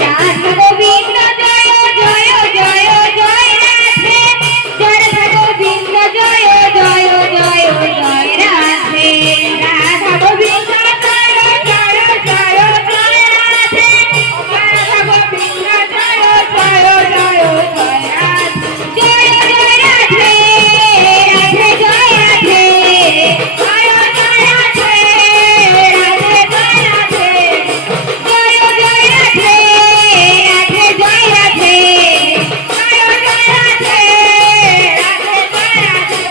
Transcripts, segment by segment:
Radha Govinda জয় জয় জয় জয় Radhe, জয় Radha Govinda জয় জয় জয় জয় Radhe, Radha Govinda জয় জয় জয় জয় Radhe, Radha Govinda জয় জয় জয় জয় Radhe, জয় জয় Radhe, Radhe জয় Radhe, জয় জয় Radhe, Radhe জয় Radhe, জয় জয় Radhe, Radhe জয় Radhe, জয় জয় Radhe, Radhe জয় Radhe,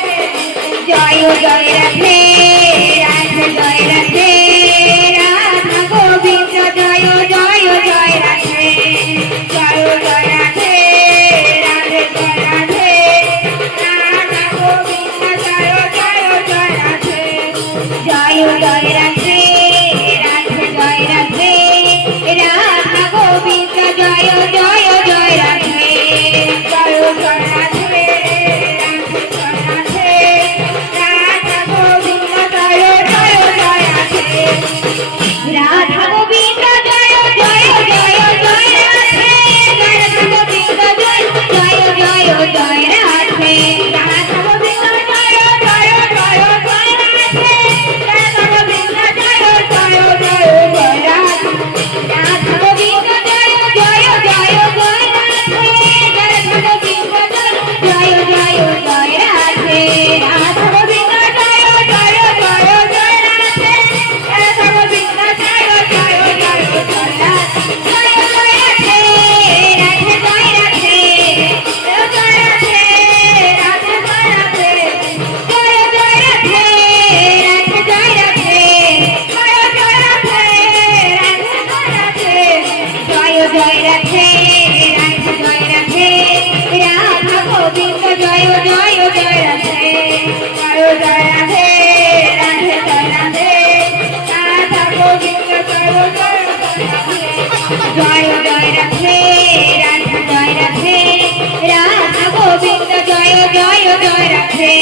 জয় জয় Radhe, Radhe জয় Radhe, Radha Govinda জয় জয় জয় Radhe, জয় জয় Radhe, Radhe জয় Radhe, Radha Govinda জয় জয় জয় Radhe, জয় জয় Radhe, Radhe জয় Radhe, Radha Govinda জয় জয় জয় Radhe, জয় জয় Radhe, Radhe জয় Radhe, Radha Govinda জয় জয় জয় Radhe, Radha Govinda জয় জয় জয় জয় Radhe, Radha Govinda জয় জয় জয় জয় Radhe, Radha Govinda জয় জয় জয় জয় Radhe, Radha Govinda জয় জয় জয় জয় Radhe, Radha Govinda জয় জয় জয় জয় Radhe, Radha Govinda জয় জয় জয় জয় Radhe, Radha Govinda জয় জয় জয় জয় Radhe, Radha Govinda জয় জয় জয় জয় Radhe, জয় জয় Radhe, Radhe জয় Radhe, জয় জয় Radhe, Radhe জয় Radhe, জয় জয় Radhe, Radhe জয় Radhe, জয় জয় Radhe, Radhe জয় Radhe, জয় জয় Radhe, Radhe জয় Radhe, Radha Govinda জয় জয় জয় Radhe, জয় জয় Radhe, Radhe জয় Radhe, Radha Govinda জয় জয় জয় Radhe, জয় জয় Radhe, Radhe জয় Radhe, Radha Govinda জয় জয় জয় Radhe.